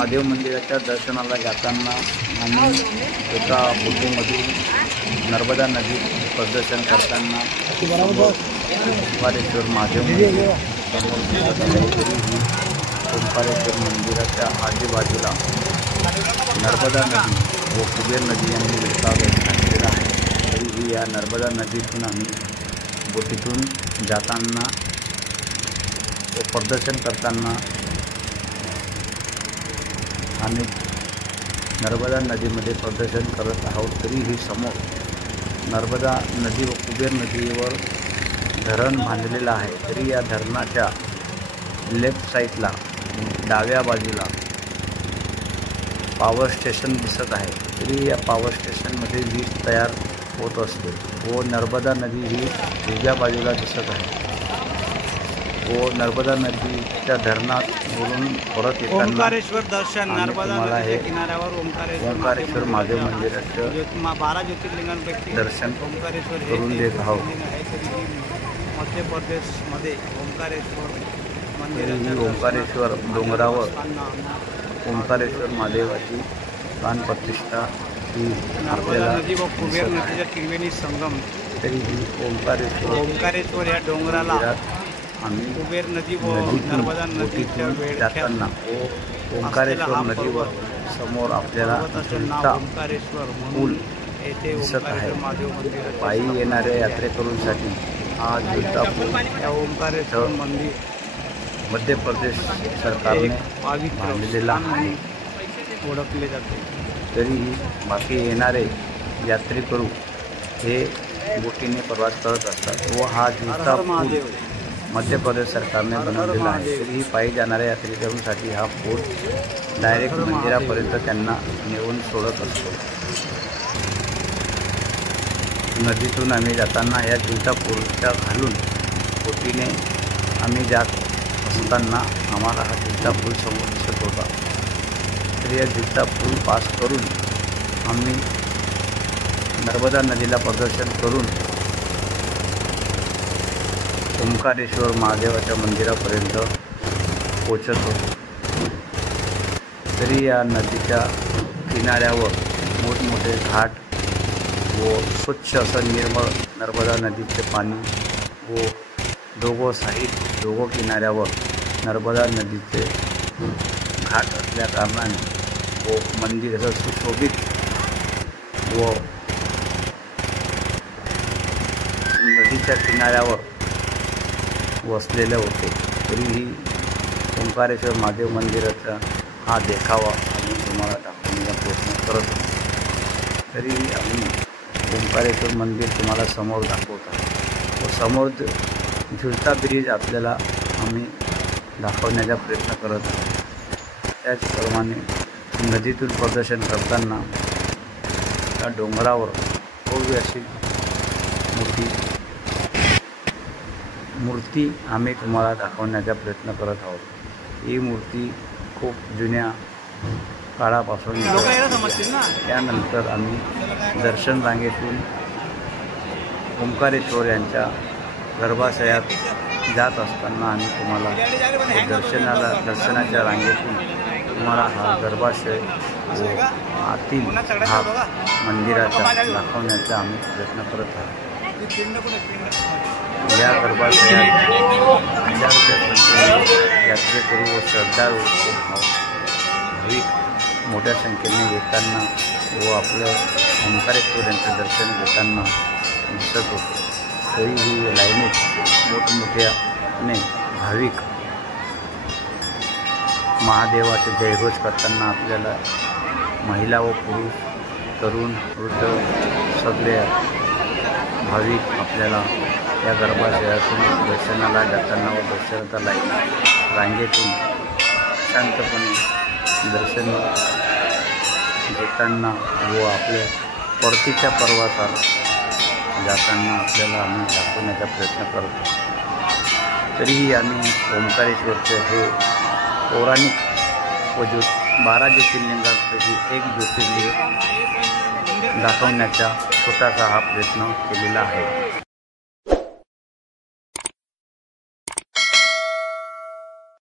महादेव मंदिराच्या दर्शनाला जाताना आम्ही एका बोटीमधून नर्मदा नदी प्रदर्शन करताना ओंकारेश्वर महादेव मंदिर ओंकारेश्वर मंदिराच्या आजूबाजूला नर्मदा नदी व कुबेर नदी यांनी विळखाव घातलेला आहे। तरीही या नर्मदा नदीतून आम्ही बोटीतून जाताना व प्रदर्शन करताना आम्ही नर्मदा नदीमध्ये प्रदर्शन करत आहोत। तरीही समोर नर्मदा नदी व कुबेर नदीवर धरण बांधलेलं आहे। तरी या धरणाच्या लेफ्ट साईडला डाव्या बाजूला पॉवर स्टेशन दिसत आहे। तरी या पॉवर स्टेशनमध्ये वीज तयार होत असते व नर्मदा नदी ही उजव्या बाजूला दिसत आहे व नर्मदा नदीच्या धरणावरून परत येताना ओंकारेश्वर दर्शन नर्मदा नदीच्या किनाऱ्यावर ओंकारेश्वर महादेव मंदिराचं 12 ज्योतिर्लिंगांपैकी दर्शन ओंकारेश्वर करून देत आहोत। मध्य प्रदेशमध्ये ओंकारेश्वर ओंकारेश्वर डोंगरावर ओंकारेश्वर महादेवाची प्राणप्रतिष्ठा ही आपल्याला नदी व कुबेर नदीच्या त्रिवेणी संगम। तरीही ओंकारेश्वर या डोंगराला आम्ही कुबेर नदी व नर्मदा नदीच्या जाताना ओंकारेश्वर नदीवर समोर आपल्याला झुलता पूल दिसत आहे। पायी येणाऱ्या यात्रेकरूंसाठी हा झुलता पूल या ओंकारेश्वर मंदिर मध्य प्रदेश सरकारने बांधलेला आहे ओळखले जाते। तरीही बाकी येणारे यात्रेकरू हे बोटीने प्रवास करत असतात व हा झुलता पूल मध्य प्रदेश सरकारने बनवलेला आहे। तरीही पायी जाणाऱ्या यात्रेकरूंसाठी हा पूल डायरेक्ट मंदिरापर्यंत त्यांना नेऊन सोडत असतो। नदीतून आम्ही जाताना या झुलता पूलच्या घालून बोटीने आम्ही जात असताना आम्हाला हा झुलता पूल समोर दिसत होता। तर या झुलता पूल पास करून आम्ही नर्मदा नदीला प्रदर्शन करून ओंकारेश्वर महादेवाच्या मंदिरापर्यंत पोचत होतो। तरी या नदीच्या किनाऱ्यावर मोठमोठे घाट व स्वच्छ असं निर्मळ नर्मदा नदीचे पाणी व दोघो किनाऱ्यावर नर्मदा नदीचे घाट असल्या कारणाने व मंदिर असं सुशोभित व नदीच्या किनाऱ्यावर वसलेले होते। तरीही ओंकारेश्वर महादेव मंदिराचा हा देखावा आम्ही तुम्हाला दाखवण्याचा प्रयत्न करत आहोत। तरीही आम्ही ओंकारेश्वर मंदिर तुम्हाला समोर दाखवत आहोत व समोर झुलता ब्रिज आपल्याला आम्ही दाखवण्याचा प्रयत्न करत आहोत। त्याचप्रमाणे नदीतून प्रदर्शन करताना त्या डोंगरावर भव्य अशी मूर्ती आम्ही तुम्हाला दाखवण्याचा प्रयत्न करत आहोत। ही मूर्ती खूप जुन्या काळापासून त्यानंतर आम्ही दर्शन रांगेतून ओंकारेश्वर यांच्या गर्भाशयात जात असताना आम्ही तुम्हाला दर्शनाच्या रांगेतून तुम्हाला हा गर्भाशय व आतील भाग मंदिराचा दाखवण्याचा आम्ही प्रयत्न करत आहोत। या गर्भाशयात हजारोच्या संख्येने यात्रेकरू व श्रद्धाळू भाविक मोठ्या संख्येने येताना व आपलं ओंकारेश्वर यांचं दर्शन घेताना दिसत होते। तरीही लाईनीत मोठमोठ्याने भाविक महादेवाचे जयघोष करताना आपल्याला महिला व पुरुष तरुण वृद्ध सगळे भाविक आपल्याला या गर्भाशयातून दर्शनाला जाताना व दर्शनाला रांगेतून शांतपणे दर्शन घेताना व आपल्या परतीच्या प्रवासाला जाताना आपल्याला आम्ही दाखवण्याचा प्रयत्न करतो। तरीही आम्ही ओंकारेश्वरचे हे पौराणिक व 12 ज्योतिर्लिंगांपैकी एक ज्योतिर्लिंग दाखवण्याचा छोटासा हा प्रयत्न केलेला आहे।